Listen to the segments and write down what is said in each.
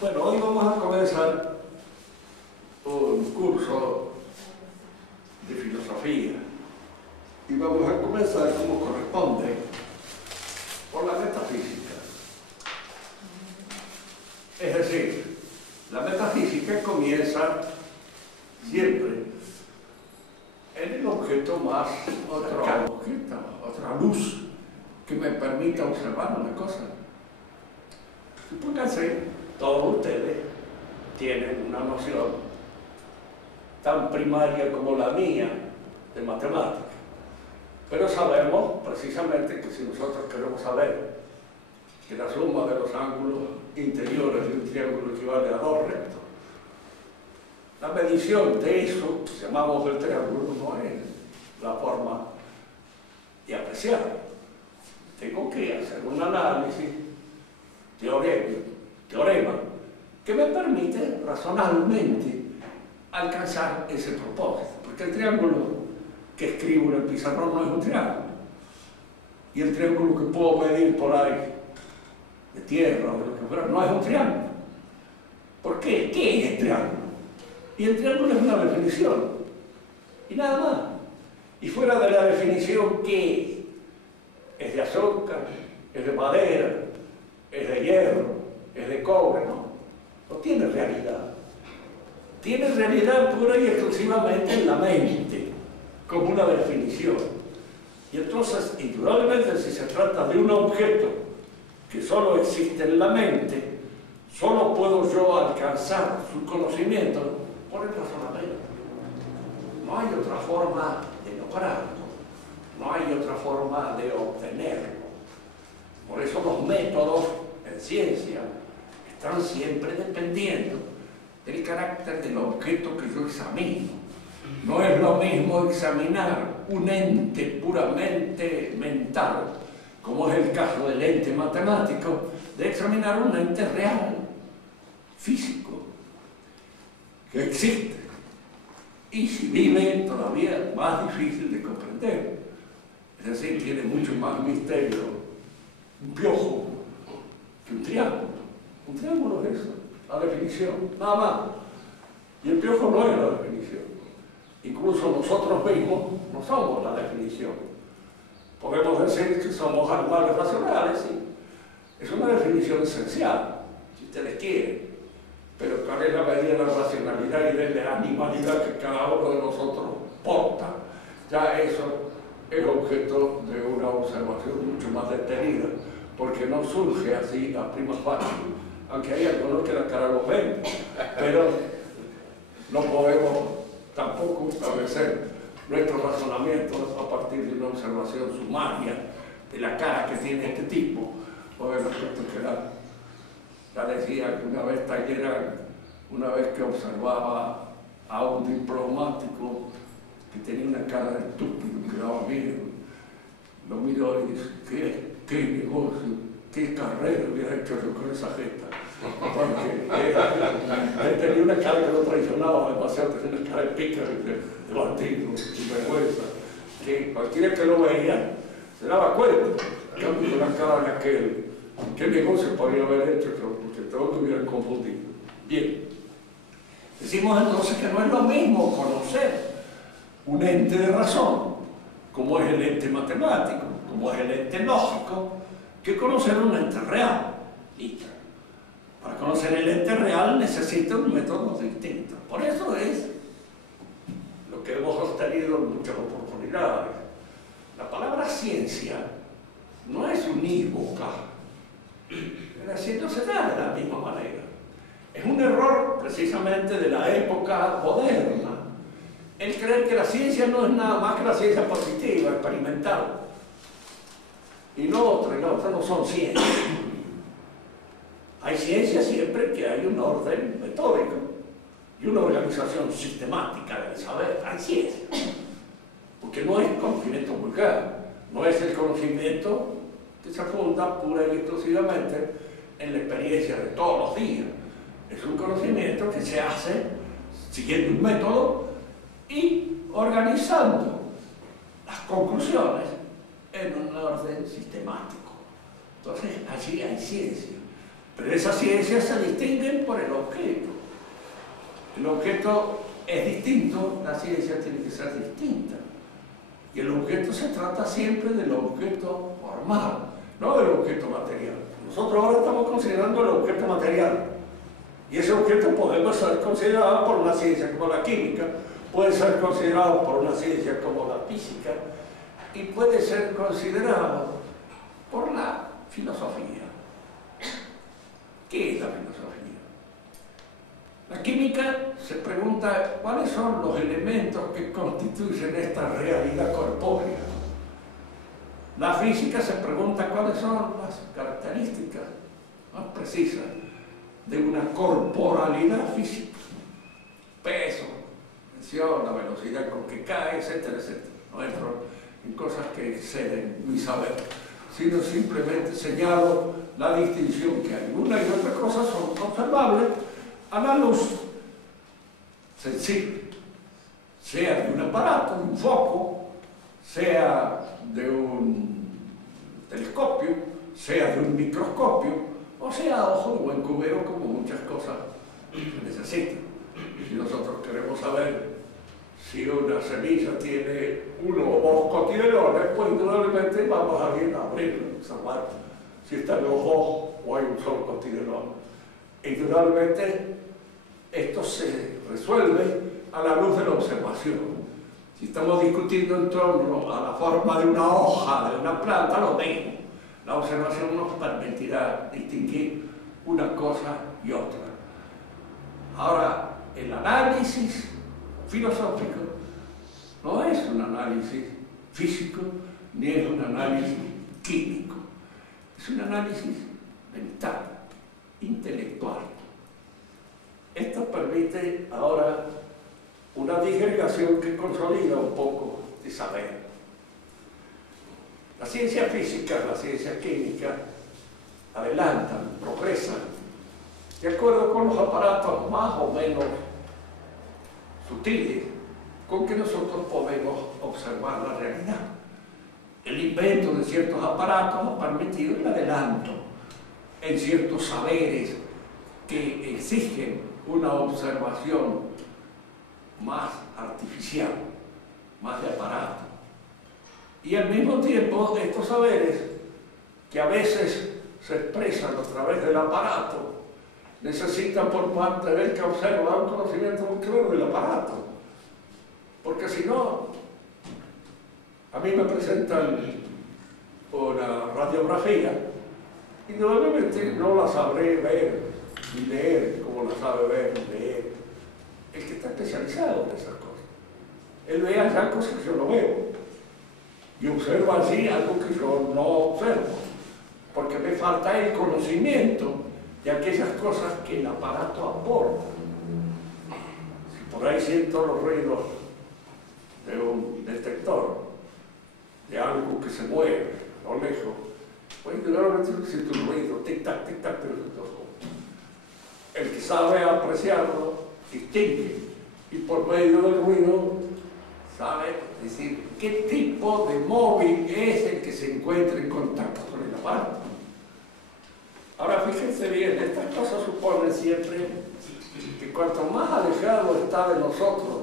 Bueno, hoy vamos a comenzar un curso de filosofía y vamos a comenzar como corresponde por la metafísica. Es decir, la metafísica comienza siempre en el objeto más otra luz que me permita observar una cosa. Supónganse, todos ustedes tienen una noción tan primaria como la mía de matemática, pero sabemos precisamente que si nosotros queremos saber que la suma de los ángulos interiores de un triángulo equivale a 2 rectos, la medición de eso que llamamos el triángulo no es la forma de apreciar. Tengo que hacer un análisis, teorema, que me permite razonablemente alcanzar ese propósito. Porque el triángulo que escribo en el pizarrón no es un triángulo. Y el triángulo que puedo medir por ahí, de tierra o de lo que fuera, no es un triángulo. ¿Por qué? ¿Qué es el triángulo? Y el triángulo es una definición. Y nada más. Y fuera de la definición, ¿qué es? Es de azúcar, es de madera, es de hierro, es de cobre, no tiene realidad. Tiene realidad pura y exclusivamente en la mente, como una definición. Y entonces, indudablemente, si se trata de un objeto que solo existe en la mente, solo puedo yo alcanzar su conocimiento por el razonamiento. No hay otra forma de lograrlo. No hay otra forma de obtenerlo. Por eso los métodos en ciencia están siempre dependiendo del carácter del objeto que yo examino. No es lo mismo examinar un ente puramente mental, como es el caso del ente matemático, de examinar un ente real, físico, que existe. Y si vive, todavía es más difícil de comprender. Es decir, tiene mucho más misterio un piojo que un triángulo. Un triángulo es eso, la definición, nada más. Y el piojo no es la definición. Incluso nosotros mismos no somos la definición. Podemos decir que somos animales racionales, sí. Es una definición esencial, si ustedes quieren. Pero ¿cuál es la medida de la racionalidad y de la animalidad que cada uno de nosotros porta? Ya eso es objeto de una observación mucho más detenida, porque no surge así a prima facie, aunque hay algunos que la cara lo ven, pero no podemos tampoco establecer nuestros razonamientos a partir de una observación sumaria de la cara que tiene este tipo. Bueno, esto que ya decía que una vez Talleyrand, una vez que observaba a un diplomático que tenía una cara de estúpido, que daba miedo, lo miró y dice, ¿qué negocio, qué carrera hubiera hecho yo con esa jeta? Porque él tenía una cara que lo traicionaba demasiado, tenía una cara de pícaro, de bandido, de vergüenza, que cualquiera que lo veía se daba cuenta, en cambio con la cara de aquel, ¿qué negocio podría haber hecho? Porque todos lo hubieran confundido. Bien, decimos entonces que no es lo mismo conocer un ente de razón, como es el ente matemático, como es el ente lógico, que conocer un ente real. Listo. Para conocer el ente real necesita un método distinto. Por eso es lo que hemos sostenido en muchas oportunidades. La palabra ciencia no es unívoca, es decir, no se da de la misma manera. Es un error precisamente de la época moderna el creer que la ciencia no es nada más que la ciencia positiva, experimental. Y la otra no son ciencias. Hay ciencia siempre que hay un orden metódico y una organización sistemática del saber. Hay ciencia. Porque no es conocimiento vulgar, no es el conocimiento que se funda pura y exclusivamente en la experiencia de todos los días. Es un conocimiento que se hace siguiendo un método y organizando las conclusiones en un orden sistemático. Entonces, allí hay ciencia. Pero esas ciencias se distinguen por el objeto. El objeto es distinto, la ciencia tiene que ser distinta. Y el objeto se trata siempre del objeto formal, no del objeto material. Nosotros ahora estamos considerando el objeto material. Y ese objeto podemos ser considerado por una ciencia como la química, puede ser considerado por una ciencia como la física, y puede ser considerado por la filosofía. ¿Qué es la filosofía? La química se pregunta cuáles son los elementos que constituyen esta realidad corpórea. La física se pregunta cuáles son las características más precisas de una corporalidad física. Peso, tensión, la velocidad con que cae, etcétera, etcétera. No entro en cosas que exceden mi saber, sino simplemente señalo la distinción que hay. Una y otra cosa son observables a la luz sensible, sea de un aparato, un foco, sea de un telescopio, sea de un microscopio, o sea a ojo de buen cubero, como muchas cosas se necesitan. Si nosotros queremos saber si una semilla tiene uno o dos cotiledones, pues indudablemente vamos a ir a abrirlo, observar si están los dos o hay un solo cotiledón. Indudablemente esto se resuelve a la luz de la observación. Si estamos discutiendo en torno a la forma de una hoja, de una planta, lo mismo. La observación nos permitirá distinguir una cosa y otra. Ahora, el análisis filosófico no es un análisis físico ni es un análisis químico. Es un análisis mental, intelectual. Esto permite ahora una disgregación que consolida un poco de saber. La ciencia física, la ciencia química adelantan, progresan, de acuerdo con los aparatos más o menos sutiles con que nosotros podemos observar la realidad. El invento de ciertos aparatos ha permitido el adelanto en ciertos saberes que exigen una observación más artificial, más de aparato. Y al mismo tiempo estos saberes, que a veces se expresan a través del aparato, necesitan por parte del que observa un conocimiento muy claro del aparato. Porque si no, a mí me presentan una radiografía, indudablemente no la sabré ver ni leer como la sabe ver ni leer el que está especializado en esas cosas. Él ve allá cosas que yo no veo y observa allí algo que yo no observo, porque me falta el conocimiento de aquellas cosas que el aparato aporta. Si por ahí siento los ruidos de un detector, de algo que se mueve a lo lejos, pues indudablemente siento un ruido, tic-tac, tic-tac, pero el que sabe apreciarlo distingue y por medio del ruido sabe decir qué tipo de móvil es el que se encuentra en contacto con el aparato. Ahora fíjense bien, estas cosas suponen siempre que cuanto más alejado está de nosotros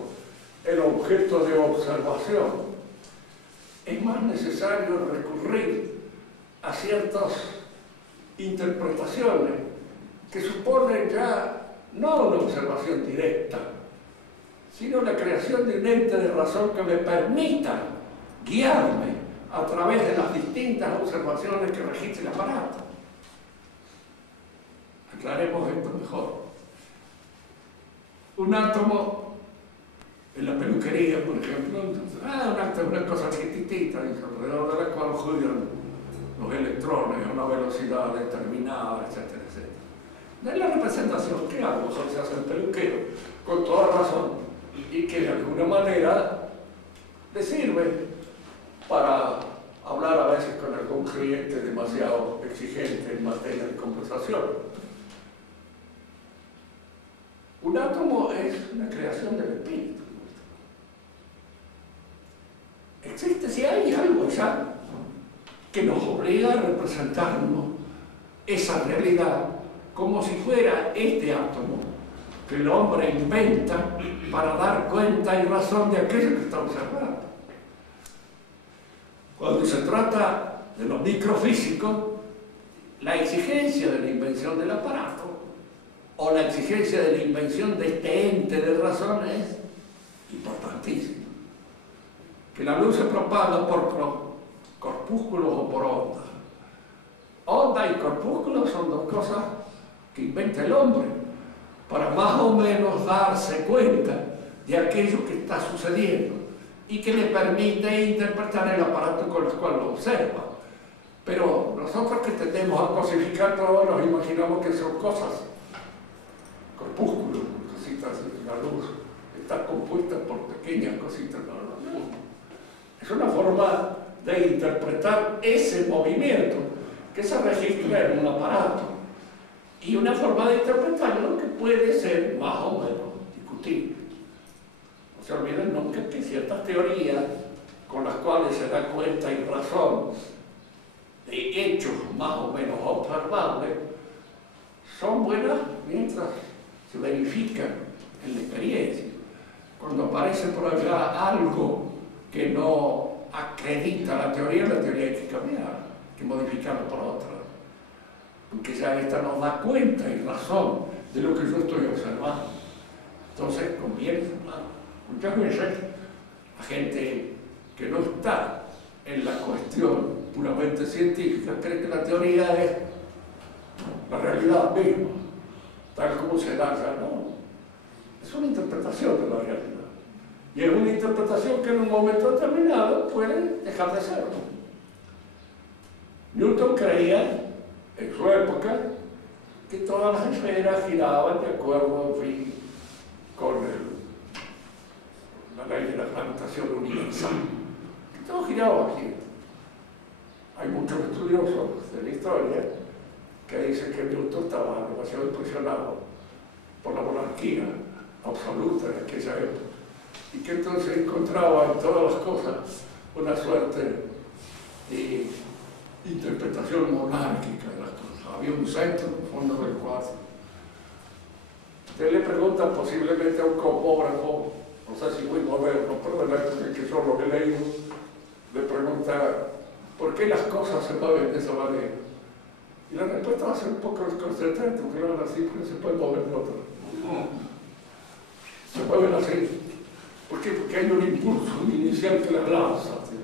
el objeto de observación, es más necesario recurrir a ciertas interpretaciones que suponen ya no una observación directa, sino la creación de un ente de razón que me permita guiarme a través de las distintas observaciones que registra el aparato. Aclaremos esto mejor. Un átomo en la peluquería, por ejemplo, un átomo es una cosa chiquitita alrededor de la cual giran los electrones a una velocidad determinada, etcétera, etcétera. Es la representación que a lo mejor se hace el peluquero, con toda razón, y que de alguna manera le sirve para hablar a veces con algún cliente demasiado exigente en materia de conversación. Un átomo es una creación del espíritu. Existe, si hay algo ya que nos obliga a representarnos esa realidad como si fuera este átomo que el hombre inventa para dar cuenta y razón de aquello que está observando. Cuando se trata de lo microfísico, la exigencia de la invención del aparato o la exigencia de la invención de este ente de razón es importantísima. Que la luz se propaga por corpúsculos o por ondas. Onda y corpúsculos son dos cosas que inventa el hombre para más o menos darse cuenta de aquello que está sucediendo y que le permite interpretar el aparato con el cual lo observa. Pero nosotros que tendemos a cosificar todo, nos imaginamos que son cosas, corpúsculos, cositas de la luz, está compuesta por pequeñas cositas. No. Es una forma de interpretar ese movimiento que se registra en un aparato y una forma de interpretarlo que puede ser más o menos discutible. No se olviden nunca que ciertas teorías con las cuales se da cuenta y razón de hechos más o menos observables son buenas mientras se verifican en la experiencia. Cuando aparece por allá algo que no acredita la teoría hay que cambiar, hay que modificarla por otra, porque ya esta nos da cuenta y razón de lo que yo estoy observando. Entonces conviene, muchas veces la gente que no está en la cuestión puramente científica cree que la teoría es la realidad misma, tal como se da ya, no. Es una interpretación de la realidad. Y es una interpretación que en un momento determinado puede dejar de serlo. Newton creía, en su época, que todas las esferas giraban de acuerdo, en fin, con la ley de la gravitación universal. Que todo giraba aquí. Hay muchos estudiosos de la historia que dicen que Newton estaba demasiado impresionado por la monarquía absoluta de aquella época y que entonces encontraba en todas las cosas una suerte de interpretación monárquica de las cosas. Había un centro, en el fondo del cuadro. Usted le pregunta posiblemente a un cosmógrafo, no sé si muy moderno, pero de la época en que yo lo he leído, le pregunta ¿por qué las cosas se mueven de esa manera? Y la respuesta va a ser un poco desconcertante, porque no es así, pero se puede mover de otra. Se mueven así. ¿Por qué? Porque hay un impulso inicial que las lanza. Tío.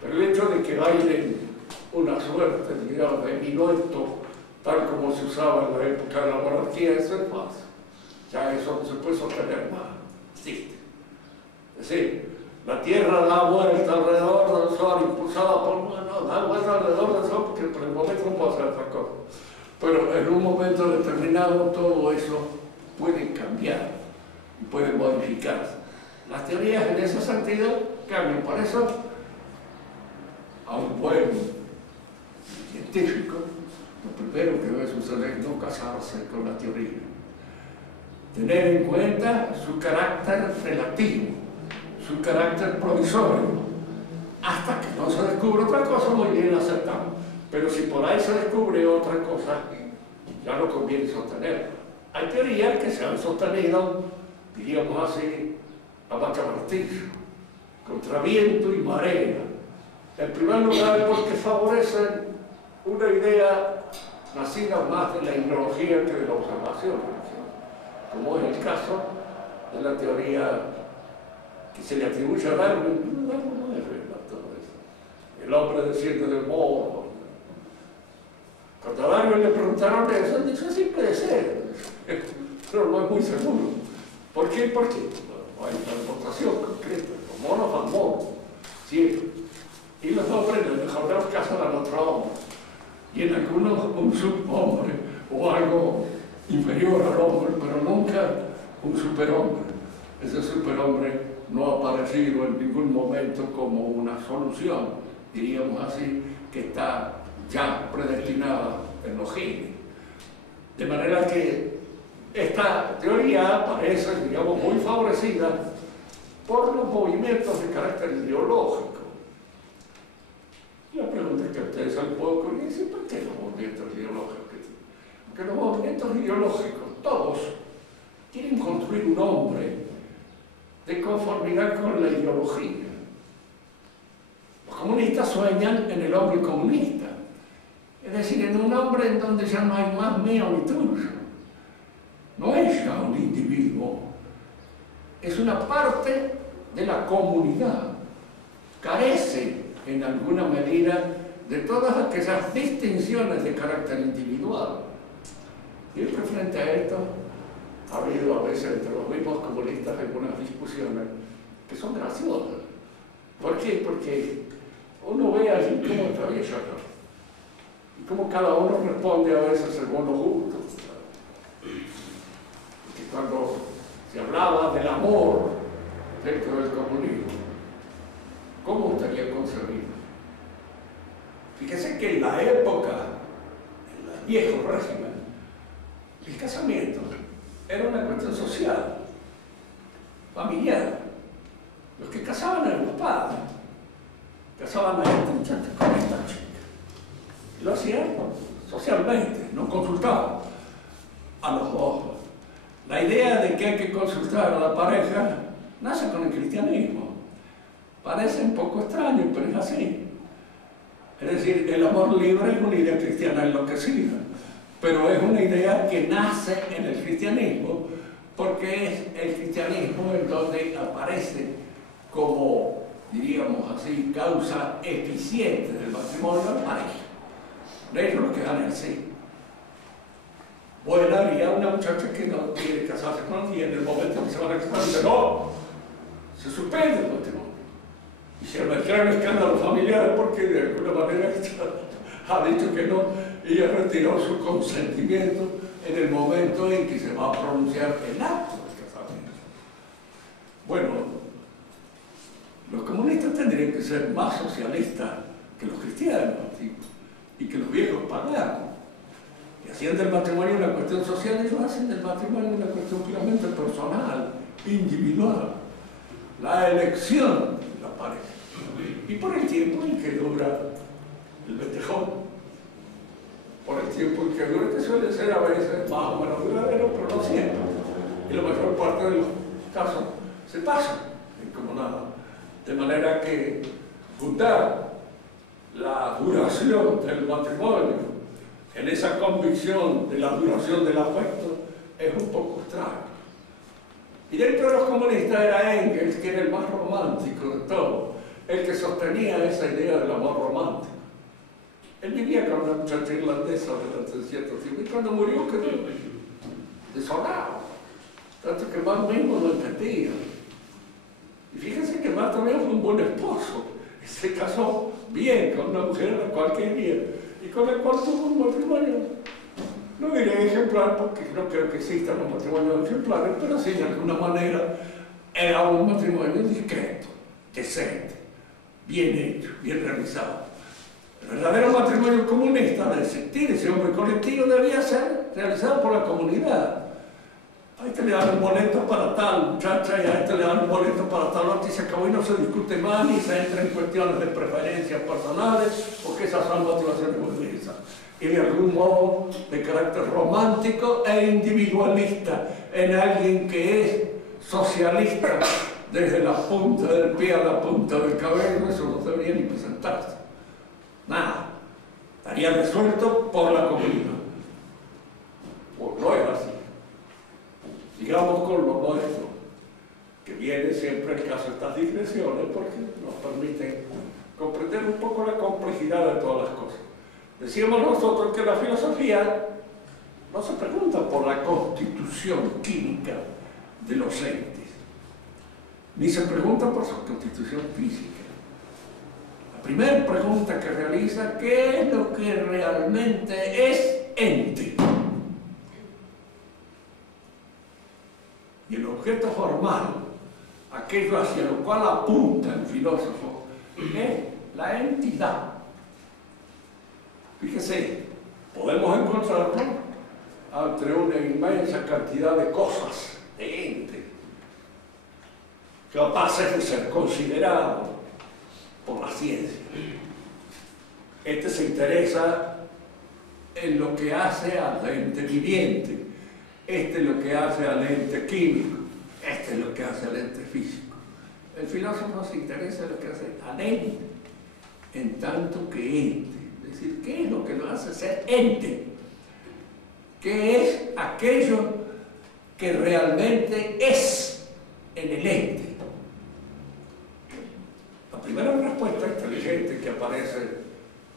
Pero el hecho de que bailen una suerte, digamos, de minueto, tal como se usaba en la época de la monarquía, eso es falso. Ya eso no se puede sostener más. Existe. Es decir, la Tierra da vuelta alrededor del Sol, impulsada por... No, da vuelta alrededor del Sol porque por el momento no puede hacer otra cosa. Pero en un momento determinado todo eso puede cambiar y puede modificarse. Las teorías en ese sentido cambian. Por eso, a un buen científico, lo primero que debe suceder es no casarse con la teoría. Tener en cuenta su carácter relativo, su carácter provisorio, hasta que no se descubre otra cosa, muy bien aceptamos. Pero si por ahí se descubre otra cosa, ya no conviene sostenerla. Hay teorías que se han sostenido, diríamos así, a machamartillo, contra viento y marea. En primer lugar, porque favorecen una idea nacida más de la hidrología que de la observación, como es el caso de la teoría que se le atribuye a Darwin. Darwin no es verdad todo eso. El hombre desciende del mono. Cuando a Darwin le preguntaron eso, él dijo, sí puede ser, pero no es muy seguro. ¿Por qué? Porque no hay una demostración concreta. Los monos van monos, sí. Y los hombres, en el mejor de los casos, dan otro hombre. Y en algunos un subhombre o algo inferior al hombre, pero nunca un superhombre. Ese superhombre no ha aparecido en ningún momento como una solución, diríamos así, que está ya predestinada en los genes. De manera que esta teoría parece, digamos, muy favorecida por los movimientos de carácter ideológico. La pregunta que ustedes han poco y dicen, ¿por qué los movimientos ideológicos? Porque los movimientos ideológicos, todos, quieren construir un hombre de conformidad con la ideología. Los comunistas sueñan en el hombre comunista, es decir, en un hombre en donde ya no hay más mío ni tuyo. No es ya un individuo, es una parte de la comunidad. Carece, en alguna medida, de todas aquellas distinciones de carácter individual. Siempre frente a esto, ha habido a veces entre los mismos comunistas algunas discusiones que son graciosas. ¿Por qué? Porque uno ve allí cómo atraviesa y cómo cada uno responde a veces según los gustos. Porque cuando se hablaba del amor dentro del comunismo, ¿cómo estaría concebido? Fíjese que en la época, en el viejo régimen, el casamiento era una cuestión social, familiar. Los que casaban eran los padres, casaban a este muchacho con esta chica. Y lo hacían socialmente, no consultaban a los dos. La idea de que hay que consultar a la pareja nace con el cristianismo. Parece un poco extraño, pero es así. Es decir, el amor libre es una idea cristiana enloquecida, pero es una idea que nace en el cristianismo, porque es el cristianismo en donde aparece como, diríamos así, causa eficiente del matrimonio la pareja. Es lo que dan en sí. Bueno, haría una muchacha que no quiere casarse con él y en el momento que se van a casar dice no, se suspende el matrimonio. Y se arma el gran escándalo familiar porque de alguna manera ha dicho que no y ella retiró su consentimiento en el momento en que se va a pronunciar el acto del casamiento. Bueno, los comunistas tendrían que ser más socialistas que los cristianos y que los viejos paganos. Y hacían del matrimonio una cuestión social, ellos hacen del matrimonio una cuestión puramente personal, individual. La elección de la pareja. Y por el tiempo en que dura el vetejón, por el tiempo en que dura, que suele ser a veces más o menos duradero, pero no siempre. Y la mayor parte de los casos se pasan en comunidad. De manera que fundar la duración del matrimonio en esa convicción de la duración del afecto es un poco extraño. Y dentro de los comunistas era Engels, que era el más romántico de todos, el que sostenía esa idea del amor romántico. Él vivía con una muchacha irlandesa durante cierto tiempo y cuando murió quedó desolado, tanto que Marx mismo lo entendía. Y fíjense que Marx también fue un buen esposo, se casó bien con una mujer a la cual quería y con la cual tuvo un matrimonio, no diré ejemplar porque no creo que existan los matrimonios ejemplares, pero sí de alguna manera era un matrimonio discreto, decente, bien hecho, bien realizado. El verdadero matrimonio comunista, de sentir ese hombre colectivo, debía ser realizado por la comunidad. A este le dan un boleto para tal muchacha y a este le dan un boleto para tal otro y se acabó y no se discute más ni se entra en cuestiones de preferencias personales porque esas son motivaciones burguesas. Y de algún modo de carácter romántico e individualista en alguien que es socialista desde la punta del pie a la punta del cabello, eso no debería ni presentarse. Nada. Estaría resuelto por la comunidad. Pues no es así. Digamos con lo nuestro, que viene siempre el caso de estas digresiones porque nos permiten comprender un poco la complejidad de todas las cosas. Decíamos nosotros que la filosofía no se pregunta por la constitución química de los entes, ni se pregunta por su constitución física. La primera pregunta que realiza, ¿qué es lo que realmente es ente? Y el objeto formal, aquello hacia lo cual apunta el filósofo, es la entidad. Fíjese, podemos encontrarlo entre una inmensa cantidad de cosas, de entes, capaces de ser considerados por la ciencia. Este se interesa en lo que hace al ente viviente, este es lo que hace al ente químico, este es lo que hace al ente físico. El filósofo se interesa en lo que hace al ente, en tanto que ente. Es decir, ¿qué es lo que lo hace ser ente? ¿Qué es aquello que realmente es en el ente? La primera respuesta inteligente que aparece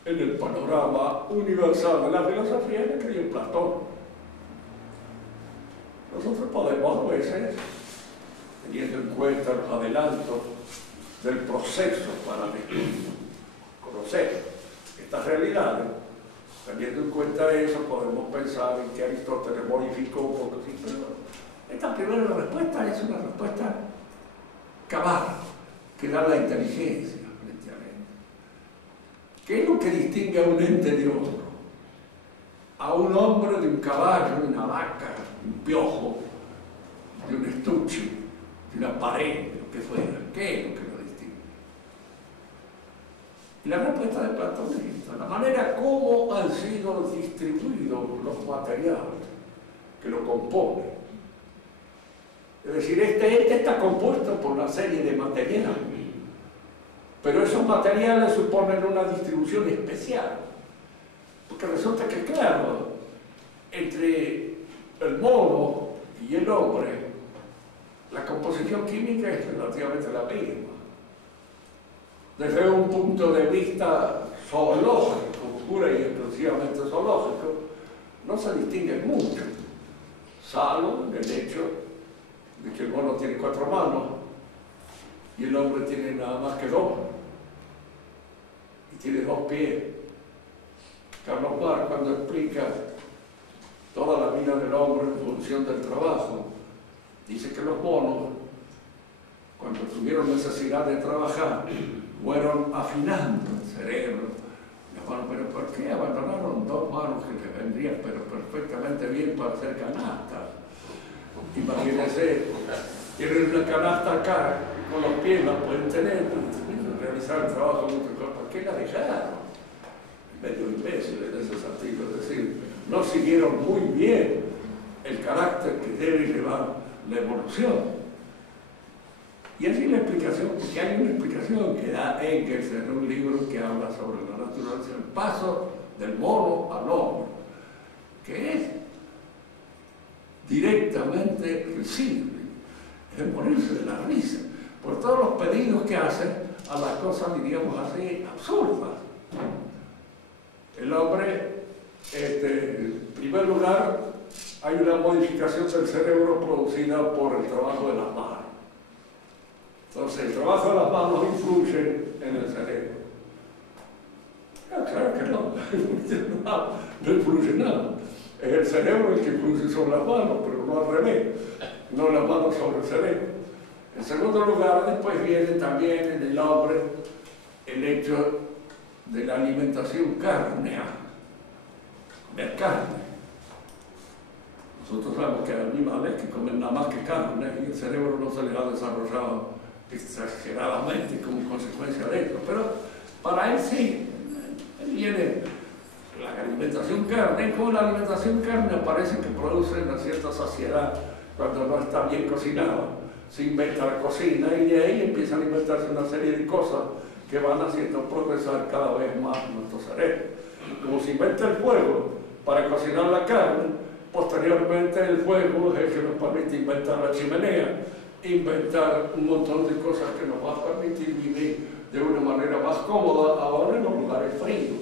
en el panorama universal de la filosofía es la que dio Platón. Nosotros podemos a veces, teniendo en cuenta los adelantos del proceso para conocer estas realidades, teniendo en cuenta eso, podemos pensar en que Aristóteles modificó un poco, sí, pero esta primera respuesta es una respuesta cabal, que da la inteligencia frente al ente. ¿Qué es lo que distingue a un ente de otro? A un hombre de un caballo, de una vaca, de un piojo, de un estuche, de una pared, de lo que fuera. ¿Qué es lo que lo distingue? Y la respuesta de Platón es esta: la manera como han sido distribuidos los materiales que lo componen. Es decir, este ente está compuesto por una serie de materiales, pero esos materiales suponen una distribución especial. Porque resulta que, claro, entre el mono y el hombre, la composición química es relativamente la misma. Desde un punto de vista zoológico, pura y exclusivamente zoológico, no se distinguen mucho, salvo en el hecho de que el mono tiene 4 manos y el hombre tiene nada más que 2, y tiene 2 pies. Carlos Marx, cuando explica toda la vida del hombre en función del trabajo, dice que los monos, cuando tuvieron necesidad de trabajar, fueron afinando el cerebro. Pero ¿por qué abandonaron 2 manos que les vendrían pero perfectamente bien para hacer canastas? Imagínense, tienen una canasta acá, con los pies la pueden tener, realizar el trabajo mucho mejor. ¿Por qué la dejaron? Medio imbécil en ese sentido, es decir, no siguieron muy bien el carácter que debe llevar la evolución. Y así la explicación, porque hay una explicación que da Engels en un libro que habla sobre la naturaleza, el paso del mono al hombre, que es directamente risible, es morirse de la risa, por todos los pedidos que hacen a las cosas, diríamos así, absurdas. El hombre, en primer lugar, hay una modificación del cerebro producida por el trabajo de las manos. Entonces, el trabajo de las manos influye en el cerebro. Claro que no influye nada. Es el cerebro el que influye sobre las manos, pero no al revés, no las manos sobre el cerebro. En segundo lugar, después viene también en el hombre el hecho de la alimentación cárnea, comer carne. Nosotros sabemos que hay animales que comen nada más que carne y el cerebro no se les ha desarrollado exageradamente como consecuencia de esto, pero para él sí, viene la alimentación carne. Como la alimentación carne parece que produce una cierta saciedad cuando no está bien cocinado, se inventa la cocina y de ahí empiezan a inventarse una serie de cosas que van haciendo progresar cada vez más nuestro cerebro. Como se inventa el fuego para cocinar la carne, posteriormente el fuego es el que nos permite inventar la chimenea, inventar un montón de cosas que nos va a permitir vivir de una manera más cómoda ahora en los lugares fríos.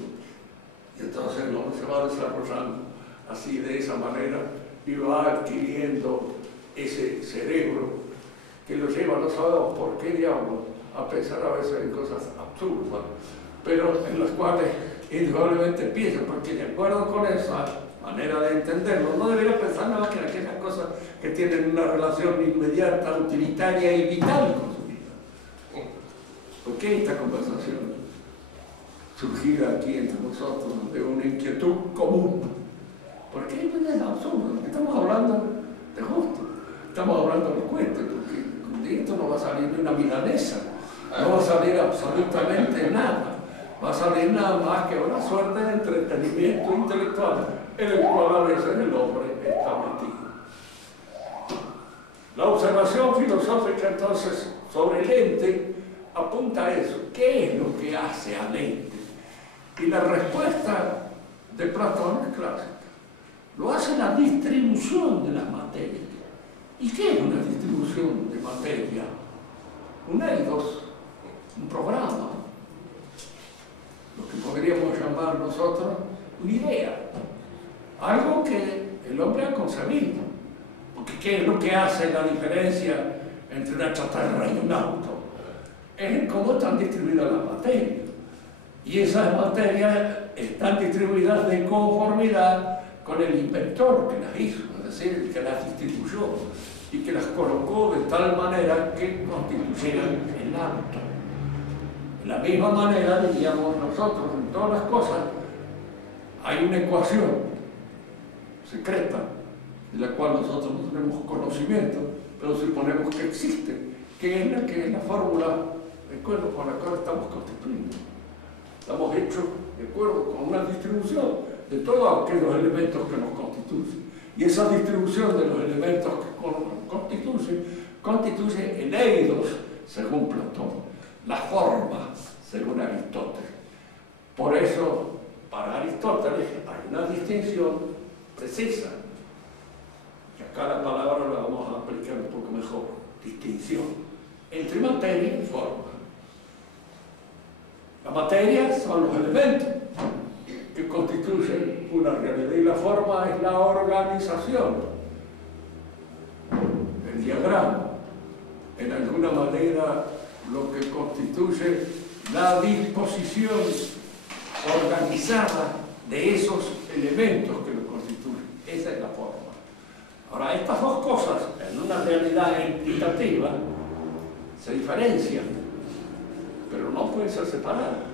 Y entonces el hombre se va desarrollando así, de esa manera, y va adquiriendo ese cerebro que lo lleva, no sabemos por qué diablos, a pensar a veces en cosas absurdas, pero en las cuales indudablemente piensa, porque de acuerdo con esa manera de entenderlo, no debería pensar nada más que en aquellas cosas que tienen una relación inmediata, utilitaria y vital con su vida. ¿Por qué esta conversación surgida aquí entre nosotros de una inquietud común? Porque es absurdo, estamos hablando de gusto, estamos hablando de cuentos, porque de esto no va a salir ni una milanesa, no va a salir absolutamente nada. va a salir nada más que una suerte de entretenimiento intelectual en el cual a veces el hombre está metido. La observación filosófica entonces sobre el ente apunta a eso. ¿Qué es lo que hace al ente? Y la respuesta de Platón es clásica. Lo hace la distribución de las materias. ¿Y qué es una distribución de materia? Un eidos, un programa, lo que podríamos llamar nosotros una idea, algo que el hombre ha concebido. Porque ¿qué es lo que hace la diferencia entre una chatarra y un auto? Es en cómo están distribuidas las materias. Y esas materias están distribuidas de conformidad con el inventor que las hizo, es decir, el que las distribuyó y que las colocó de tal manera que constituyeran el auto. De la misma manera, diríamos nosotros, en todas las cosas hay una ecuación secreta de la cual nosotros no tenemos conocimiento, pero suponemos que existe, que es la fórmula de acuerdo con la cual estamos constituidos. Estamos hechos de acuerdo con una distribución de todos aquellos elementos que nos constituyen. Y esa distribución de los elementos que nos constituye el eidos, según Platón, la forma, según Aristóteles. Por eso, para Aristóteles hay una distinción precisa. Y acá la palabra la vamos a aplicar un poco mejor. Distinción entre materia y forma. La materia son los elementos que constituyen una realidad y la forma es la organización, el diagrama, en alguna manera lo que constituye la disposición organizada de esos elementos que lo constituyen. Esa es la forma. Ahora, estas dos cosas en una realidad entitativa se diferencian, pero no pueden ser separadas.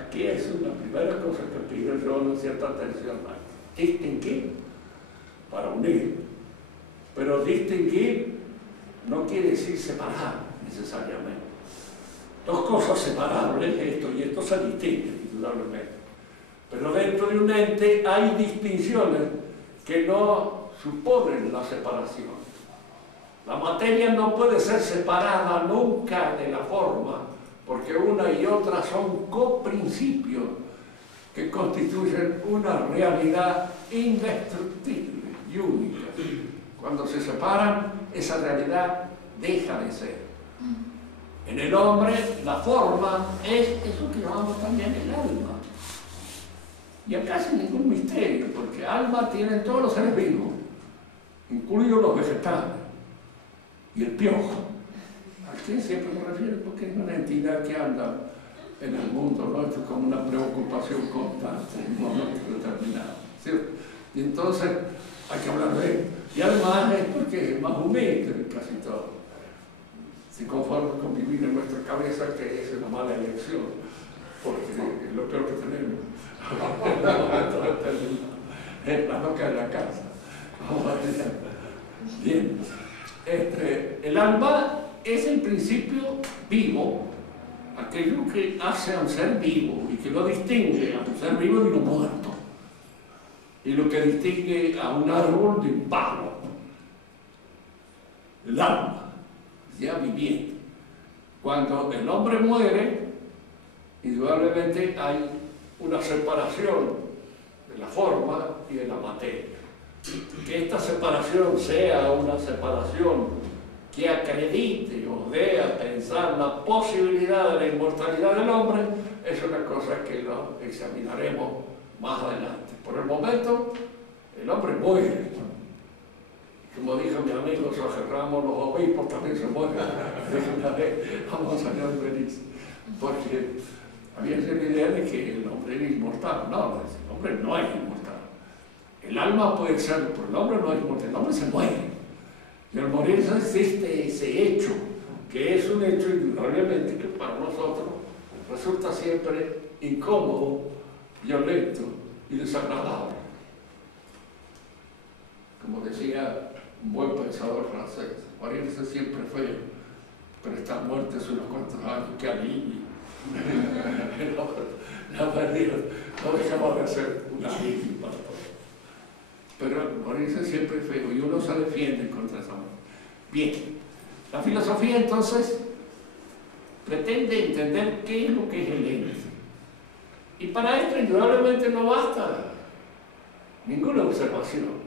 Aquí es una primera cosa que pido yo una cierta atención. Distinguir para unir. Pero distinguir no quiere decir separar necesariamente. Dos cosas separables, esto y esto, se distinguen, indudablemente. Pero dentro de un ente hay distinciones que no suponen la separación. La materia no puede ser separada nunca de la forma, porque una y otra son coprincipios que constituyen una realidad indestructible y única. Cuando se separan, esa realidad deja de ser. En el hombre, la forma es eso que llamamos también el alma. Y acá sin ningún misterio, porque alma tienen todos los seres vivos, incluidos los vegetales y el piojo. ¿A quién siempre me refiero? Porque es una entidad que anda en el mundo, ¿no? Esto es como una preocupación constante en un momento determinado, ¿cierto? Y entonces hay que hablar de él. Y además es porque es más humilde de casi todo. Se conforma con vivir en nuestra cabeza, que es una mala elección, porque es lo peor que tenemos. Es la loca de la casa. Vamos a ver. Bien. El alma es el principio vivo, aquello que hace a un ser vivo y que lo distingue a un ser vivo de uno muerto, y lo que distingue a un árbol de un palo. El alma, ya viviente. Cuando el hombre muere, indudablemente hay una separación de la forma y de la materia. Que esta separación sea una separación que acredite o dé a pensar la posibilidad de la inmortalidad del hombre, es una cosa que lo examinaremos más adelante. Por el momento, el hombre muere. Como dijo mi amigo Jorge Ramos, los obispos también se mueren. Vamos a salir felices. Porque había esa idea de que el hombre era inmortal. No, el hombre no es inmortal. El alma puede serlo, pero el hombre no es inmortal. El hombre se muere. Y al morir existe ese hecho, que es un hecho indudablemente que para nosotros resulta siempre incómodo, violento y desagradable. Como decía un buen pensador francés, morirse siempre feo, pero estar muertos unos cuantos años, qué alivio. La mayoría no dejaba de ser una víctima. Pero morirse siempre es feo y uno se defiende contra esa muerte. Bien, la filosofía entonces pretende entender qué es lo que es el ente. Y para esto indudablemente no basta ninguna observación.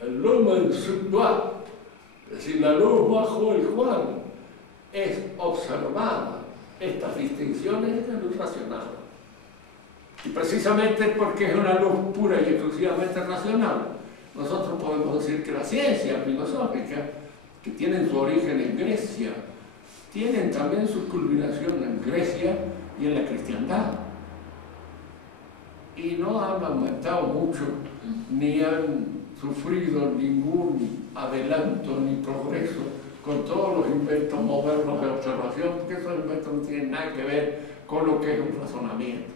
El lumen sub toi, es decir, la luz bajo el cual es observada estas distinciones de luz racional. Y precisamente porque es una luz pura y exclusivamente racional, nosotros podemos decir que la ciencia filosófica, que tienen su origen en Grecia, tienen también su culminación en Grecia y en la cristiandad. Y no han aumentado mucho, ni han sufrido ningún adelanto ni progreso con todos los inventos modernos de observación, porque esos inventos no tienen nada que ver con lo que es un razonamiento.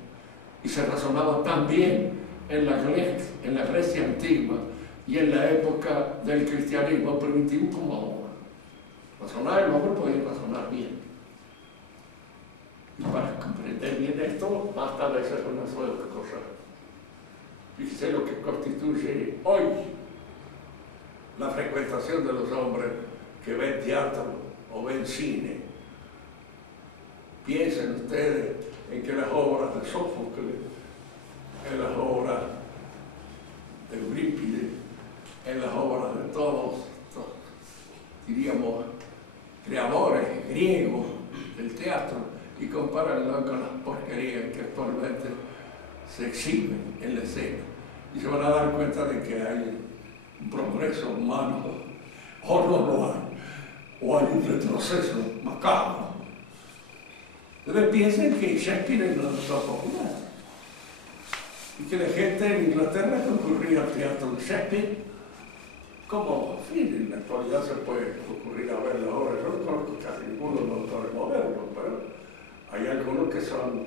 Y se razonaba tan bien en la Grecia antigua y en la época del cristianismo primitivo como ahora. Razonar, el hombre podía razonar bien. Y para comprender bien esto, basta a veces una sola cosa. Fíjese lo que constituye hoy la frecuentación de los hombres que ven teatro o ven cine. Piensen ustedes en que las obras de Sófocles, en las obras de Eurípides, en las obras de todos estos, diríamos, creadores griegos del teatro, y compárenlo con las porquerías que actualmente se exhiben en la escena. Y se van a dar cuenta de que hay un progreso humano, o no lo hay, o hay un retroceso macabro. Entonces piensen que Shakespeare es una cosa popular y que la gente en Inglaterra concurría al teatro de Shakespeare como, en fin, en la actualidad se puede concurrir a verlo ahora. Yo no conozco casi ninguno de los autores modernos, pero hay algunos que son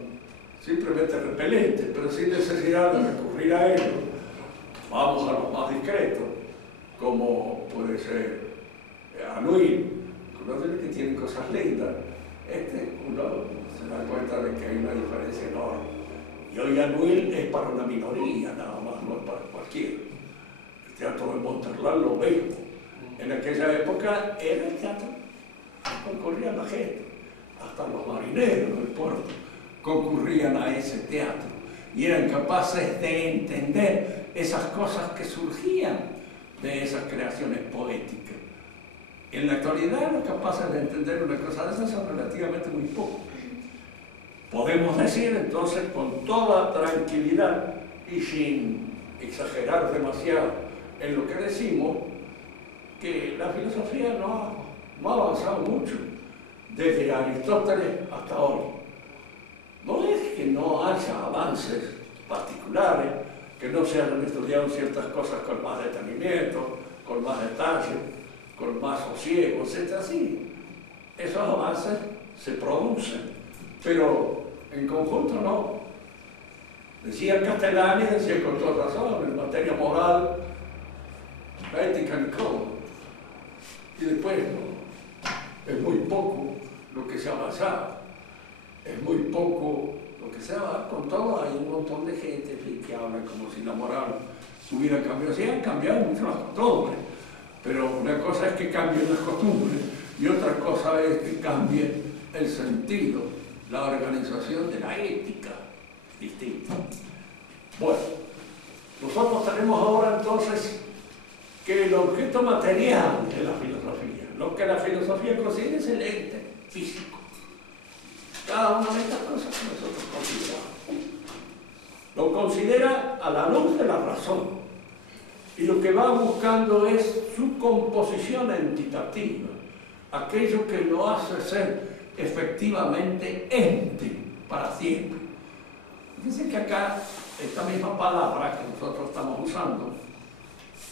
simplemente repelentes, pero sin necesidad de recurrir a ellos. Vamos a los más discretos, como puede ser Anuil, que tienen cosas lindas. Uno se da cuenta de que hay una diferencia enorme. Y hoy Anuil es para una minoría, nada más, no es para cualquiera. El teatro de Monterland lo veo. En aquella época era el teatro, concurría la gente, hasta los marineros del puerto concurrían a ese teatro y eran capaces de entender esas cosas que surgían de esas creaciones poéticas. En la actualidad los capaces de entender una cosa de esas son relativamente muy pocos. Podemos decir entonces con toda tranquilidad y sin exagerar demasiado en lo que decimos, que la filosofía no ha avanzado mucho desde Aristóteles hasta hoy. No es que no haya avances particulares, que no se hayan estudiado ciertas cosas con más detenimiento, con más detalle, con más sosiego, etc. Sí, esos avances se producen, pero en conjunto no. Decía Castellani, decía con toda razón, en materia moral, ética y cómo. Y después es muy poco lo que se ha avanzado, es muy poco lo que se ha con todo. Hay un montón de gente que habla como si la moral hubiera cambiado. Sí, han cambiado mucho las costumbres, pero una cosa es que cambien las costumbres y otra cosa es que cambie el sentido, la organización de la ética, distinta. Bueno, nosotros tenemos ahora entonces que el objeto material de la filosofía, lo que la filosofía considera es el ente físico. Cada una de estas cosas que nosotros consideramos. Lo considera a la luz de la razón. Y lo que va buscando es su composición entitativa, aquello que lo hace ser efectivamente ente para siempre. Fíjense que acá, esta misma palabra que nosotros estamos usando,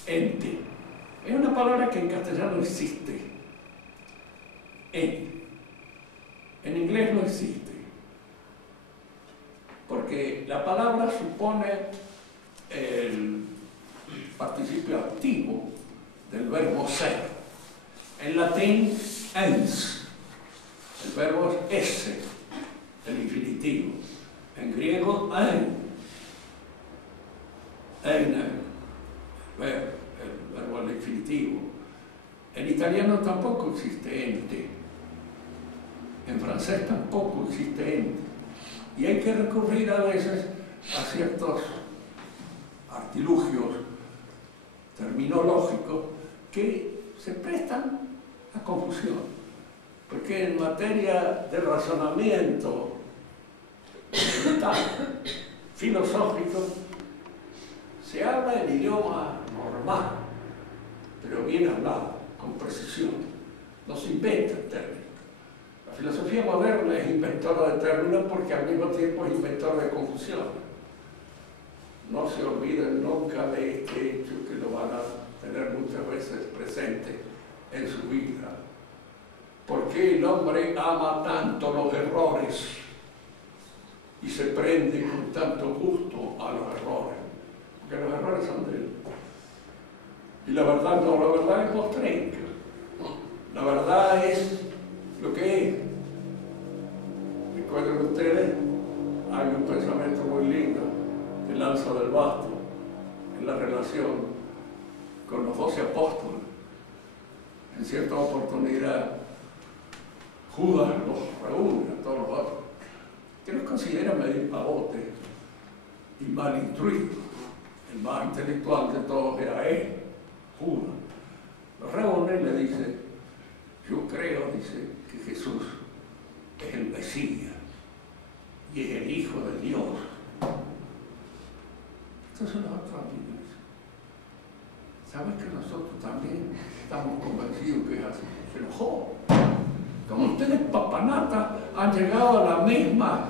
ente, es una palabra que en castellano existe. Ente. En inglés no existe, porque la palabra supone el participio activo del verbo ser. En latín, ens. El verbo es ese, el infinitivo. En griego, ein. Ein, el verbo al infinitivo. En italiano tampoco existe ente. En francés tampoco existe ente. Y hay que recurrir a veces a ciertos artilugios terminológicos que se prestan a confusión. Porque en materia de razonamiento mental, filosófico, se habla el idioma normal, pero bien hablado, con precisión. No se inventan términos. La filosofía moderna es inventora de términos porque al mismo tiempo es inventora de confusión. No se olviden nunca de este hecho que lo van a tener muchas veces presente en su vida. ¿Por qué el hombre ama tanto los errores y se prende con tanto gusto a los errores? Porque los errores son de él. Y la verdad no, la verdad es mostrenca. La verdad es lo que es. Recuerden ustedes, hay un pensamiento muy lindo de Lanza del Basto en la relación con los 12 apóstoles. En cierta oportunidad, Judas los reúne a todos los otros, que los considera medio pavotes y mal instruidos. El más intelectual de todos era él, Judas. Los reúne y le dice: yo creo, dice, que Jesús es el Mesías y es el Hijo de Dios. Entonces los otros amigos dicen: ¿sabes que nosotros también estamos convencidos que es así? Se enojó. Como ustedes, papanata, han llegado a la misma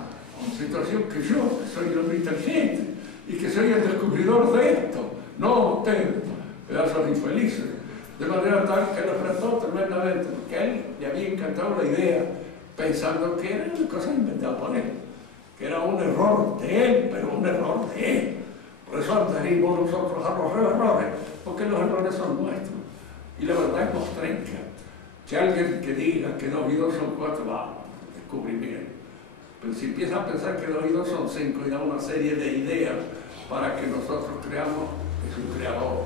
situación que yo, que soy el hombre inteligente y que soy el descubridor de esto. No ustedes, pedazos infelices. De manera tal que lo trató tremendamente, porque a él le había encantado la idea, pensando que era una cosa inventada por él, que era un error de él, pero un error de él. Por eso adherimos nosotros a los errores, porque los errores son nuestros. Y la verdad es mostrenca. Si alguien que diga que 2 y 2 son 4, va, descubrimiento. Pero si empieza a pensar que 2 y 2 son 5 y da una serie de ideas para que nosotros creamos, es un creador.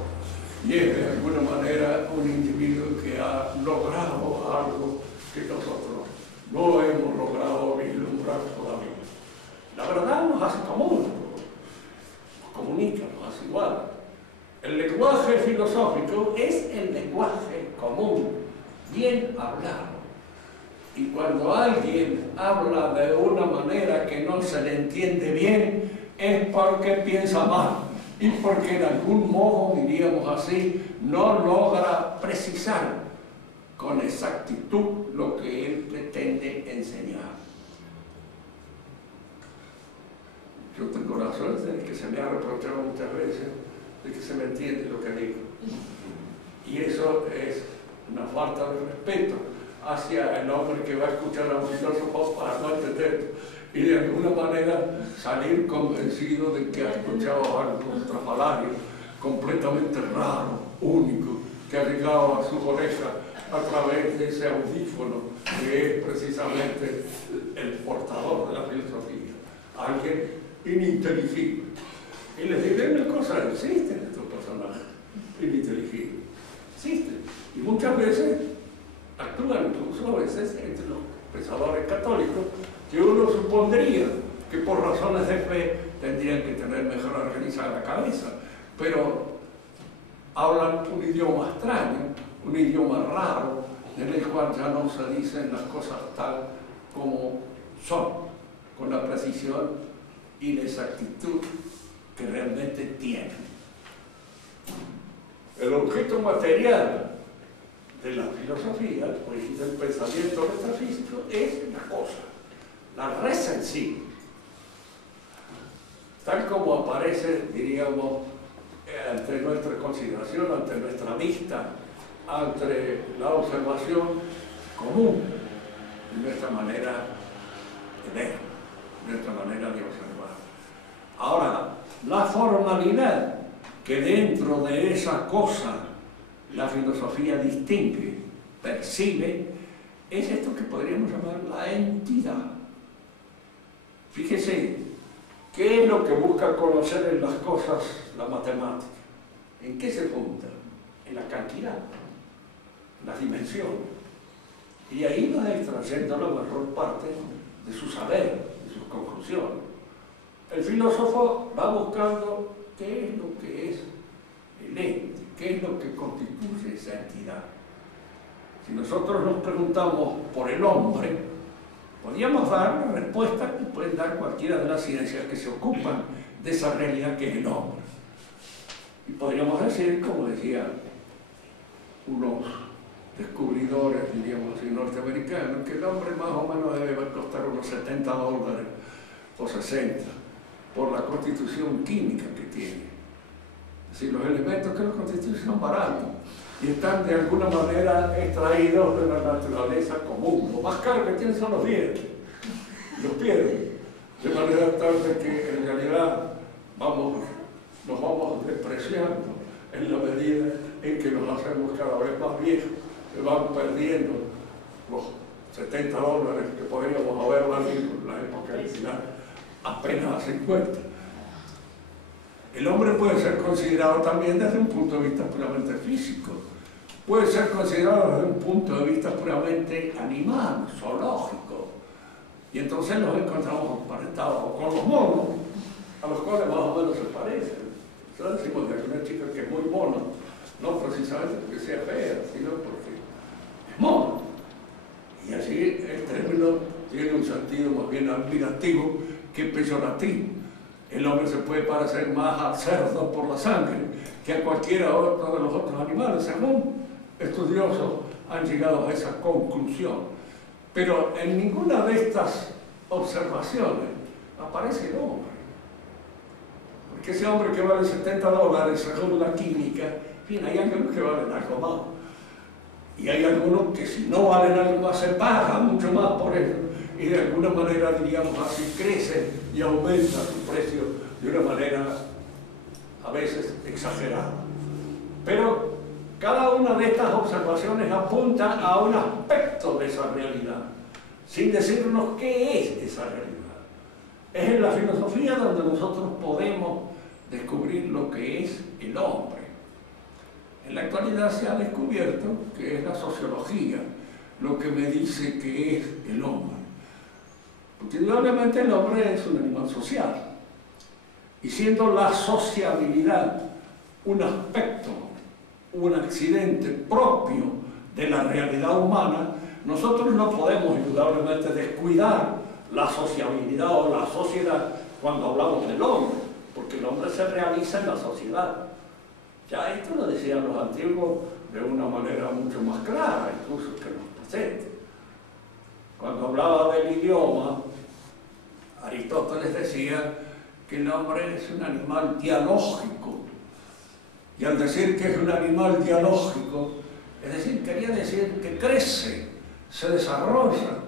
Y es de alguna manera un individuo que ha logrado algo que nosotros no hemos logrado vislumbrar todavía. La verdad nos hace común, nos comunica, nos hace igual. El lenguaje filosófico es el lenguaje común, bien hablado. Y cuando alguien habla de una manera que no se le entiende bien, es porque piensa mal y porque en algún modo, diríamos así, no logra precisar con exactitud lo que él pretende enseñar. Yo tengo la suerte de que se me ha reprochado muchas veces de que se me entiende lo que digo. Y eso es una falta de respeto hacia el hombre que va a escuchar a un filósofo para no entender y de alguna manera salir convencido de que ha escuchado algo estrafalario, completamente raro, único, que ha llegado a su oreja a través de ese audífono que es precisamente el portador de la filosofía, alguien ininteligible. Y les diré una cosa: existen estos personajes ininteligibles, existen, y muchas veces actúan incluso a veces entre los pensadores católicos que uno supondría que por razones de fe tendrían que tener mejor organizada la cabeza, pero hablan un idioma extraño, un idioma raro, en el cual ya no se dicen las cosas tal como son, con la precisión y la exactitud que realmente tienen. El objeto material de la filosofía, pues, del pensamiento metafísico, es la cosa, la res en sí, tal como aparece, diríamos, ante nuestra consideración, ante nuestra vista, ante la observación común, nuestra manera de ver, nuestra manera de observar. Ahora, la formalidad que dentro de esa cosa la filosofía distingue, percibe, es esto que podríamos llamar la entidad. Fíjese, ¿qué es lo que busca conocer en las cosas la matemática? ¿En qué se funda? En la cantidad, en las dimensiones. Y ahí va extrayendo la mayor parte de su saber, de sus conclusiones. El filósofo va buscando qué es lo que es el ente, qué es lo que constituye esa entidad. Si nosotros nos preguntamos por el hombre, podríamos dar la respuesta que pueden dar cualquiera de las ciencias que se ocupan de esa realidad que es el hombre. Y podríamos decir, como decían unos descubridores, diríamos así, norteamericanos, que el hombre más o menos debe costar unos $70 o 60 por la constitución química que tiene. Es decir, los elementos que lo constituyen son baratos y están de alguna manera extraídos de la naturaleza común. Lo más caro que tienen son los dientes, los pierden, de manera tal de que en realidad nos vamos despreciando en la medida en que nos hacemos cada vez más viejos, se van perdiendo los $70 que podríamos haber valido en la época original, apenas a 50. El hombre puede ser considerado también desde un punto de vista puramente físico, puede ser considerado desde un punto de vista puramente animal, zoológico, y entonces nos encontramos emparentados con los monos, a los cuales más o menos se parecen. Nosotros decimos de una chica que es muy mona, no precisamente porque sea fea, sino porque es mono. Y así el término tiene un sentido más bien admirativo que peyorativo. El hombre se puede parecer más al cerdo por la sangre que a cualquiera otro de los otros animales, según estudiosos han llegado a esa conclusión. Pero en ninguna de estas observaciones aparece el hombre. Porque ese hombre que vale $70 según la química, en fin, hay algunos que valen algo más. Y hay algunos que si no valen algo más se pagan mucho más por eso. Y de alguna manera, diríamos así, crece y aumenta su precio de una manera a veces exagerada. Pero cada una de estas observaciones apunta a un aspecto de esa realidad, sin decirnos qué es esa realidad. Es en la filosofía donde nosotros podemos descubrir lo que es el hombre. En la actualidad se ha descubierto que es la sociología lo que me dice que es el hombre. Porque indudablemente el hombre es un animal social. Y siendo la sociabilidad un aspecto, un accidente propio de la realidad humana, nosotros no podemos indudablemente descuidar la sociabilidad o la sociedad cuando hablamos del hombre, porque el hombre se realiza en la sociedad. Ya esto lo decían los antiguos de una manera mucho más clara, incluso que los presentes. Cuando hablaba del idioma, Aristóteles decía que el hombre es un animal dialógico. Y al decir que es un animal dialógico, es decir, quería decir que crece, se desarrolla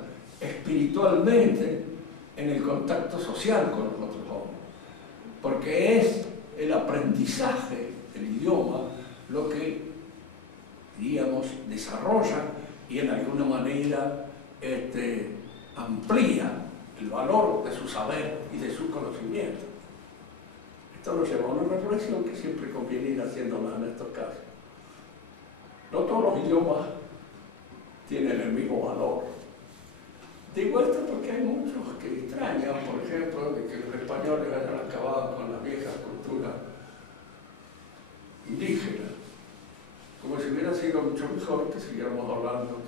espiritualmente en el contacto social con los otros hombres. Porque es el aprendizaje del idioma lo que, diríamos, desarrolla y en alguna manera amplía el valor de su saber y de su conocimiento. Esto nos lleva a una reflexión que siempre conviene ir haciéndola en estos casos. No todos los idiomas tienen el mismo valor. Digo esto porque hay muchos que extrañan, por ejemplo, de que los españoles hayan acabado con las viejas culturas indígenas, como si hubiera sido mucho mejor que siguiéramos hablando.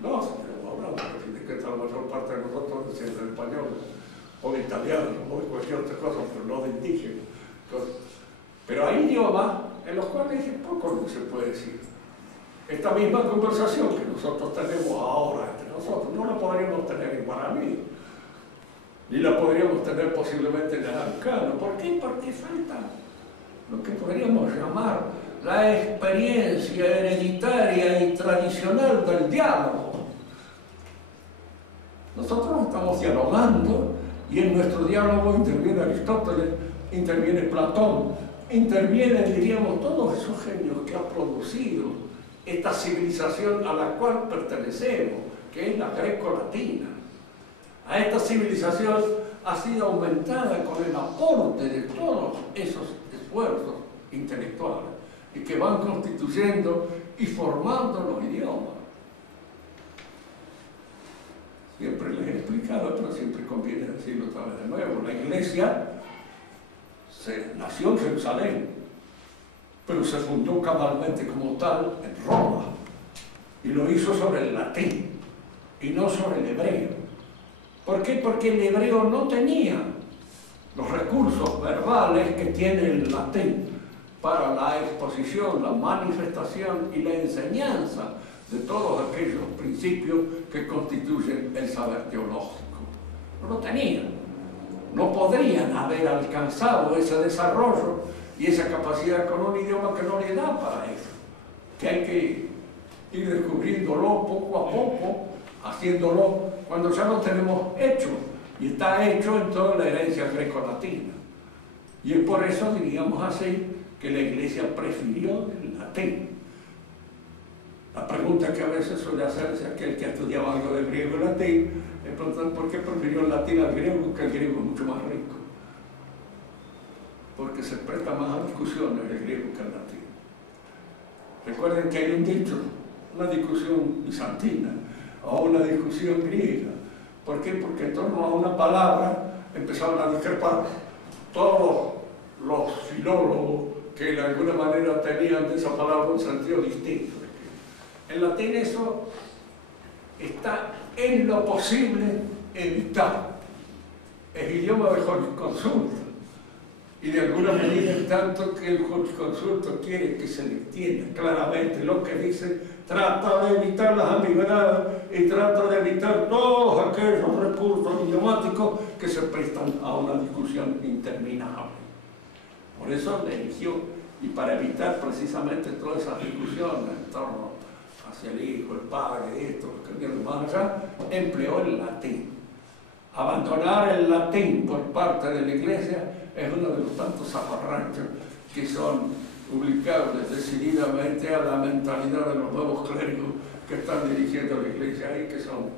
No, siguiéramos hablando, porque que la mayor parte de nosotros descienden de españoles, o de italianos, o de cualquier otra cosa, pero no de indígenas. Pero hay idiomas en los cuales es poco lo que se puede decir. Esta misma conversación que nosotros tenemos ahora entre nosotros, no la podríamos tener en guaraní, ni la podríamos tener posiblemente en araucano. ¿Por qué? Porque falta lo que podríamos llamar la experiencia hereditaria y tradicional del diálogo. Nosotros estamos dialogando y en nuestro diálogo interviene Aristóteles, interviene Platón, intervienen, diríamos, todos esos genios que ha producido esta civilización a la cual pertenecemos, que es la greco-latina. A esta civilización ha sido aumentada con el aporte de todos esos esfuerzos intelectuales y que van constituyendo y formando los idiomas. Siempre les he explicado, pero siempre conviene decirlo otra vez de nuevo. La Iglesia nació en Jerusalén, pero se fundó cabalmente como tal en Roma, y lo hizo sobre el latín y no sobre el hebreo. ¿Por qué? Porque el hebreo no tenía los recursos verbales que tiene el latín para la exposición, la manifestación y la enseñanza de todos aquellos principios que constituyen el saber teológico. No lo tenían. No podrían haber alcanzado ese desarrollo y esa capacidad con un idioma que no le da para eso. Que hay que ir descubriéndolo poco a poco, haciéndolo cuando ya lo tenemos hecho. Y está hecho en toda la herencia greco-latina. Y es por eso, diríamos así, que la Iglesia prefirió el latín. La pregunta que a veces suele hacerse aquel que ha estudiado algo de griego y latín es ¿por qué prefirió el latín al griego? Que el griego es mucho más rico. Porque se presta más a discusiones el griego que el latín. Recuerden que hay un dicho, una discusión bizantina o una discusión griega. ¿Por qué? Porque en torno a una palabra empezaron a discrepar todos los filólogos que de alguna manera tenían de esa palabra un sentido distinto. En latín eso está en lo posible evitado. Es idioma de jurisconsulta. Y de alguna manera, en tanto que el jurisconsulto quiere que se le entienda claramente lo que dice, trata de evitar las ambigüedades y trata de evitar todos aquellos recursos idiomáticos que se prestan a una discusión interminable. Por eso le eligió, y para evitar precisamente todas esas discusiones en torno hacia el hijo, el padre, esto, lo que viene más allá, empleó el latín. Abandonar el latín por parte de la Iglesia es uno de los tantos zafarranchos que son publicables decididamente a la mentalidad de los nuevos clérigos que están dirigiendo la Iglesia y que son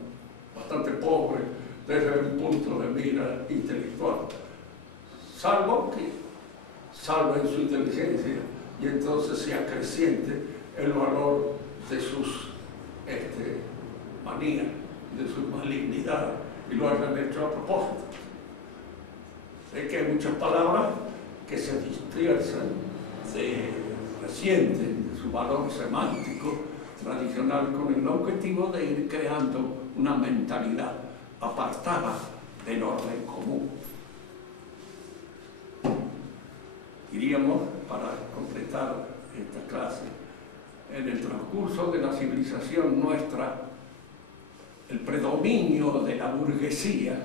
bastante pobres desde un punto de mira intelectual. Salvo que salven su inteligencia y entonces se acreciente el valor de sus manías, de sus malignidades, y lo hayan hecho a propósito. Sé que hay muchas palabras que se dispersan, se resienten de su valor semántico tradicional con el objetivo de ir creando una mentalidad apartada del orden común. Diríamos, para completar esta clase, en el transcurso de la civilización nuestra, el predominio de la burguesía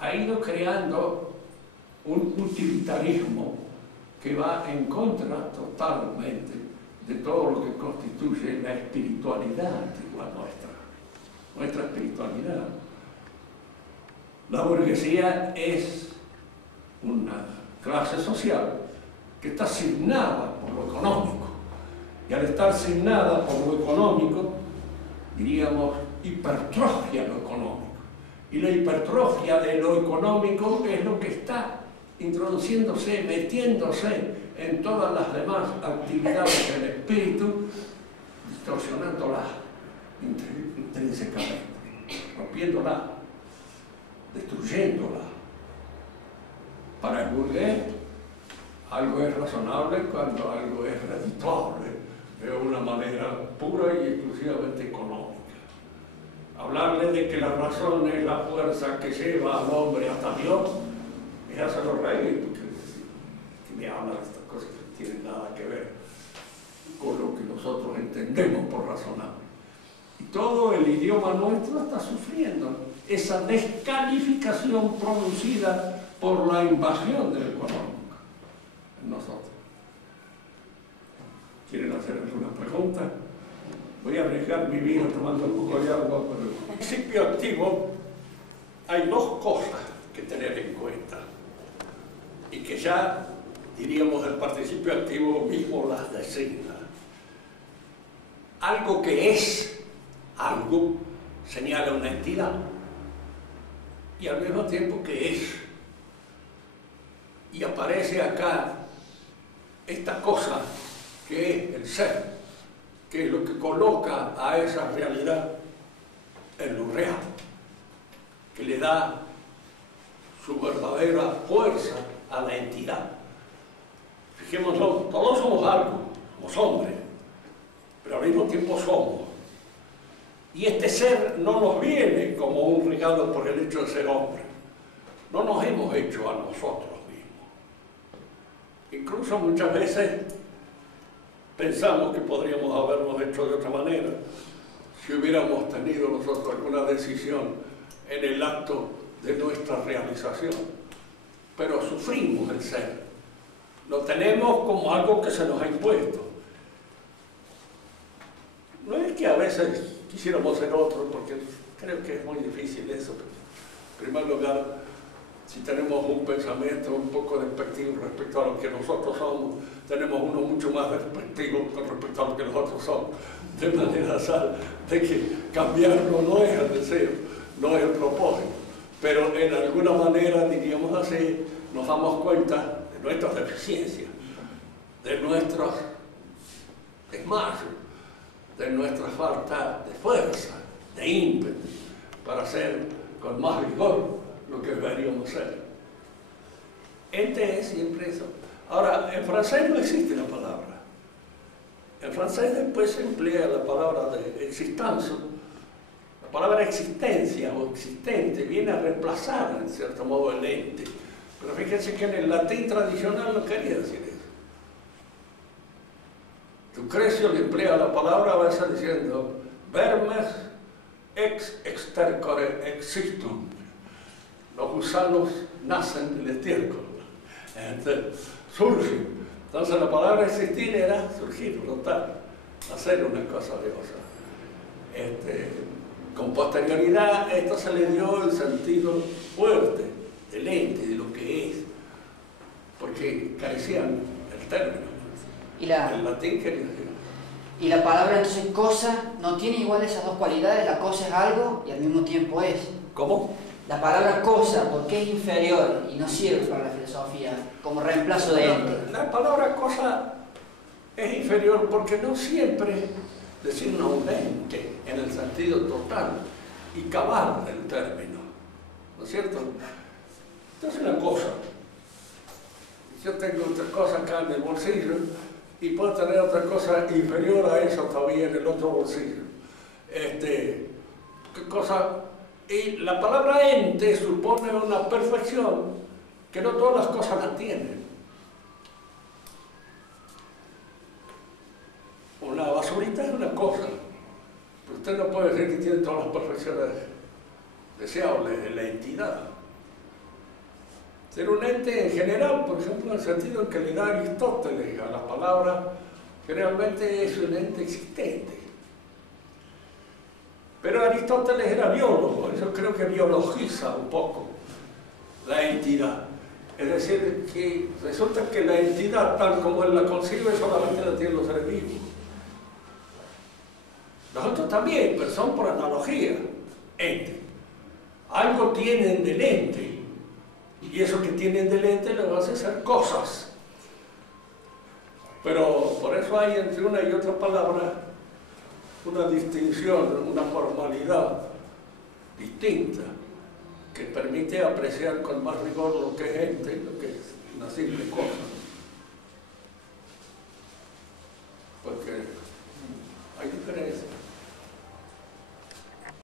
ha ido creando un utilitarismo que va en contra totalmente de todo lo que constituye la espiritualidad antigua nuestra espiritualidad. La burguesía es una clase social que está asignada por lo económico, y al estar asignada por lo económico, diríamos, hipertrofia lo económico. Y la hipertrofia de lo económico es lo que está introduciéndose, metiéndose en todas las demás actividades del espíritu, distorsionándola intrínsecamente, rompiéndola, destruyéndola. Para el burgués, algo es razonable cuando algo es redituable de una manera pura y exclusivamente económica. Hablarle de que la razón es la fuerza que lleva al hombre hasta Dios es hacerlo reír, porque que me habla de estas cosas que no tienen nada que ver con lo que nosotros entendemos por razonable. Y todo el idioma nuestro está sufriendo esa descalificación producida por la invasión del económico en nosotros. ¿Quieren hacer alguna pregunta? Voy a arriesgar mi vida tomando un poco de agua, pero en el principio activo hay dos cosas que tener en cuenta y que ya, diríamos, el participio activo mismo las designa. Algo que es algo señala una entidad y al mismo tiempo que es. Y aparece acá esta cosa que es el ser, que es lo que coloca a esa realidad en lo real, que le da su verdadera fuerza a la entidad. Fijémonos, todos somos algo, somos hombres, pero al mismo tiempo somos. Y este ser no nos viene como un regalo por el hecho de ser hombre. No nos hemos hecho a nosotros mismos. Incluso muchas veces pensamos que podríamos habernos hecho de otra manera si hubiéramos tenido nosotros alguna decisión en el acto de nuestra realización. Pero sufrimos el ser. Lo tenemos como algo que se nos ha impuesto. No es que a veces quisiéramos ser otro, porque creo que es muy difícil eso. En primer lugar, si tenemos un pensamiento un poco despectivo respecto a lo que nosotros somos, tenemos uno mucho más despectivo con respecto a lo que nosotros somos. De manera tal de que cambiarlo no es el deseo, no es el propósito. Pero en alguna manera, diríamos así, nos damos cuenta de nuestras deficiencias, de nuestros desmayos, de nuestra falta de fuerza, de ímpetu, para hacer con más vigor lo que deberíamos ser. Ente es siempre eso. Ahora, en francés no existe la palabra. En francés después se emplea la palabra de existence. La palabra existencia o existente viene a reemplazar, en cierto modo, el ente. Pero fíjense que en el latín tradicional no quería decir eso. Lucrecio le emplea la palabra a veces diciendo vermes ex extercore existum. Los gusanos nacen del estiércol. Entonces, surgen. Entonces la palabra existir era surgir, brotar, hacer una cosa de otra. Con posterioridad esto se le dio el sentido fuerte del ente, de lo que es, porque carecían el término. El latín quería decir. Y la palabra entonces cosa no tiene igual esas dos cualidades, la cosa es algo y al mismo tiempo es. ¿Cómo? La palabra cosa, ¿por qué es inferior y no sirve para la filosofía como reemplazo de ente? La palabra cosa es inferior porque no siempre designa un ente en el sentido total y cabal del término, ¿no es cierto? Entonces una cosa, yo tengo otra cosa acá en el bolsillo y puedo tener otra cosa inferior a eso todavía en el otro bolsillo. ¿Qué cosa? Y la palabra ente supone una perfección que no todas las cosas la tienen. Una basurita es una cosa, pero usted no puede decir que tiene todas las perfecciones deseables de la entidad. Ser un ente en general, por ejemplo, en el sentido en que le da Aristóteles a la palabra, generalmente es un ente existente. Pero Aristóteles era biólogo, eso creo que biologiza un poco la entidad. Es decir, que resulta que la entidad, tal como él la concibe, solamente la tienen los seres vivos. Nosotros también, pero son por analogía, ente. Algo tienen del ente, y eso que tienen del ente lo hace ser cosas. Pero por eso hay entre una y otra palabra una distinción, una formalidad distinta que permite apreciar con más rigor lo que es ente y lo que es una simple cosa.